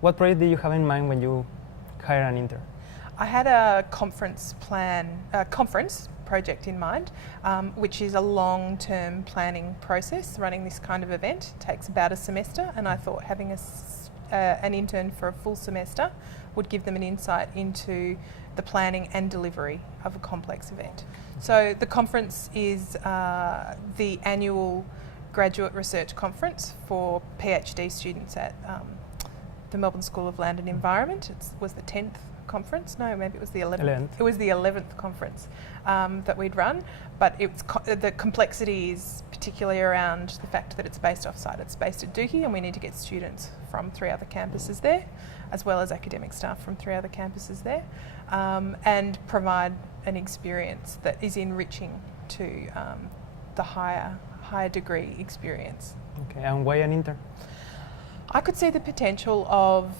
What project did you have in mind when you hire an intern? I had a conference project in mind, which is a long-term planning process. Running this kind of event takes about a semester, and I thought having an intern for a full semester would give them an insight into the planning and delivery of a complex event. So the conference is the annual graduate research conference for PhD students at the Melbourne School of Land and Environment. It was the 10th conference. No, maybe it was the 11th. It was the 11th conference that we'd run, but the complexity is particularly around the fact that it's based off-site. It's based at Dookie, and we need to get students from 3 other campuses there, as well as academic staff from 3 other campuses there, and provide an experience that is enriching to the higher degree experience. Okay, and why an intern? I could see the potential of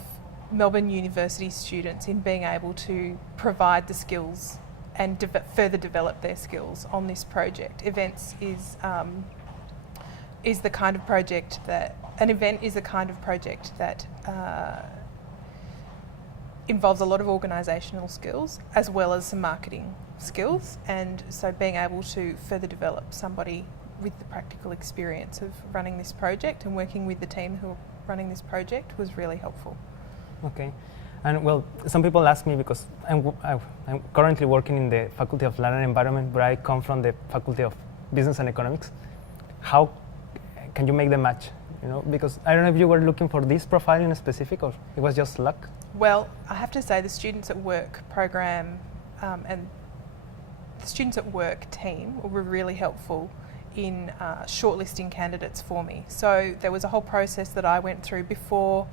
Melbourne University students in being able to provide the skills and further develop their skills on this project. Events is the kind of project that involves a lot of organisational skills as well as some marketing skills, and so being able to further develop somebody with the practical experience of running this project and working with the team who are running this project was really helpful. Okay, and well, some people ask me, because I'm currently working in the Faculty of Land and Environment, but I come from the Faculty of Business and Economics. How can you make the match? You know, because I don't know if you were looking for this profile in specific, or it was just luck. Well, I have to say the Students at Work program and the Students at Work team were really helpful in shortlisting candidates for me. So there was a whole process that I went through before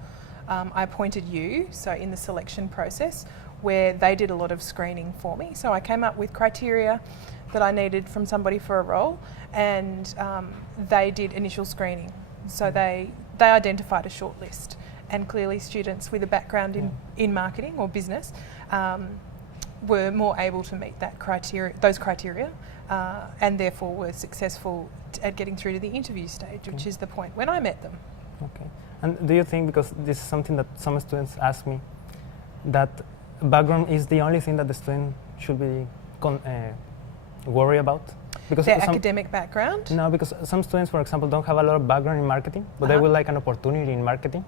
I appointed you, so in the selection process, where they did a lot of screening for me. So I came up with criteria that I needed from somebody for a role, and they did initial screening. So they identified a short list, and clearly students with a background in marketing or business were more able to meet those criteria, and therefore were successful at getting through to the interview stage, which is the point when I met them. Okay. And do you think, because this is something that some students ask me, that background is the only thing that the student should be worry about? Because their academic background? No, because some students, for example, don't have a lot of background in marketing, but they would like an opportunity in marketing,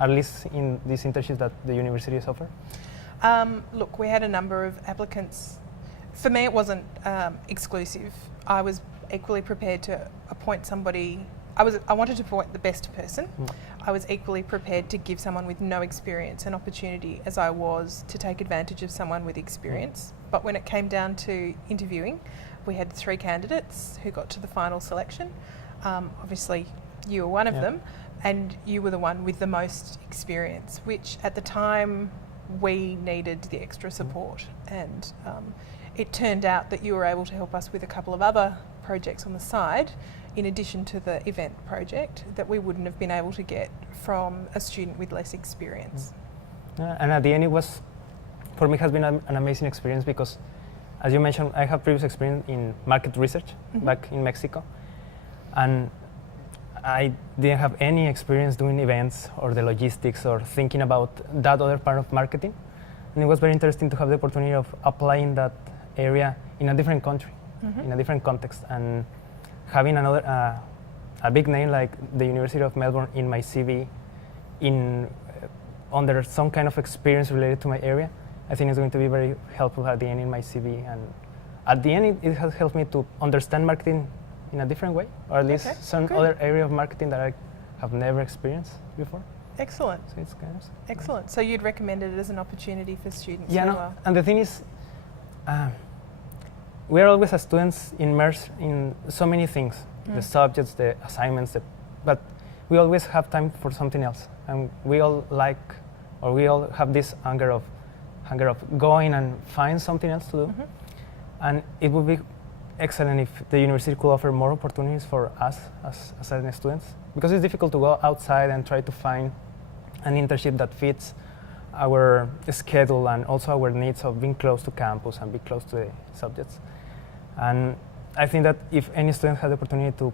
at least in these internships that the universities offer. Look, we had a number of applicants. For me, it wasn't exclusive. I was equally prepared to appoint somebody. I wanted to appoint the best person. I was equally prepared to give someone with no experience an opportunity as I was to take advantage of someone with experience. But when it came down to interviewing, we had 3 candidates who got to the final selection. Obviously, you were one of them, and you were the one with the most experience, which at the time we needed the extra support. And it turned out that you were able to help us with a couple of other projects on the side, in addition to the event project, that we wouldn't have been able to get from a student with less experience. And at the end, it was, for me, has been an amazing experience, because, as you mentioned, I have previous experience in market research back in Mexico, and I didn't have any experience doing events or the logistics or thinking about that other part of marketing. And it was very interesting to have the opportunity of applying that area in a different country, in a different context, and having another a big name like the University of Melbourne in my CV, under some kind of experience related to my area, I think it's going to be very helpful at the end in my CV. And at the end, it has helped me to understand marketing in a different way, or at least some other area of marketing that I have never experienced before. Excellent. So it's kind of excellent. So you'd recommend it as an opportunity for students? Yeah, no. And the thing is, we are always as students immersed in so many things, the subjects, the assignments, but we always have time for something else. And we all have this hunger of going and find something else to do. And it would be excellent if the university could offer more opportunities for us as students, because it's difficult to go outside and try to find an internship that fits our schedule and also our needs of being close to campus and be close to the subjects. And I think that if any student has the opportunity to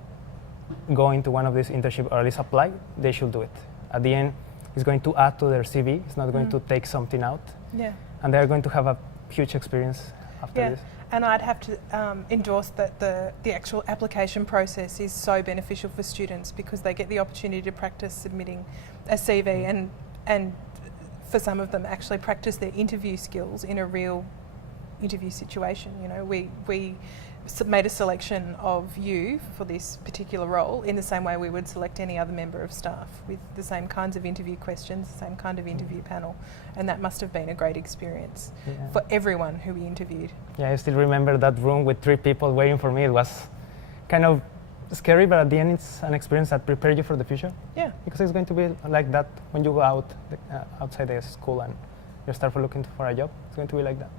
go into one of these internships or at least apply, they should do it. At the end, is going to add to their CV. It's not going to take something out. Yeah. And they're going to have a huge experience after Yeah. this. And I'd have to endorse that the actual application process is so beneficial for students because they get the opportunity to practice submitting a CV and for some of them actually practice their interview skills in a real interview situation. You know, we made a selection of you for this particular role in the same way we would select any other member of staff, with the same kinds of interview questions, the same kind of interview panel, and that must have been a great experience for everyone who we interviewed. Yeah, I still remember that room with 3 people waiting for me. It was kind of scary, but at the end it's an experience that prepares you for the future. Yeah. Because it's going to be like that when you go outside the school and you start looking for a job. It's going to be like that.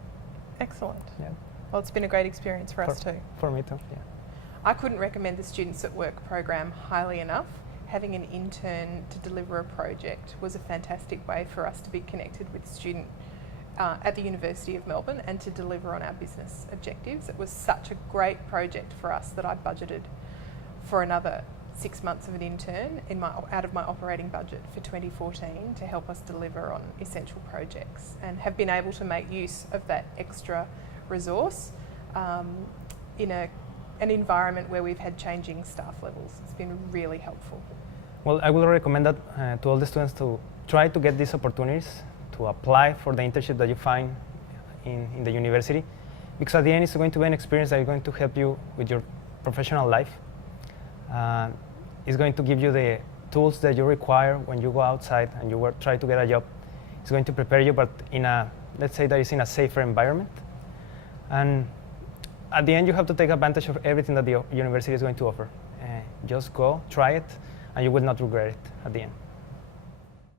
Excellent. Yeah. Well, it's been a great experience for us too. For me too, yeah. I couldn't recommend the Students at Work program highly enough. Having an intern to deliver a project was a fantastic way for us to be connected with a student at the University of Melbourne and to deliver on our business objectives. It was such a great project for us that I budgeted for another 6 months of an intern out of my operating budget for 2014 to help us deliver on essential projects, and have been able to make use of that extra resource in an environment where we've had changing staff levels. It's been really helpful. Well, I will recommend that to all the students to try to get these opportunities, to apply for the internship that you find in the university, because at the end it's going to be an experience that is going to help you with your professional life. It's going to give you the tools that you require when you go outside and you try to get a job. It's going to prepare you, but let's say that it's in a safer environment. And at the end, you have to take advantage of everything that the university is going to offer. Just go, try it, and you will not regret it at the end.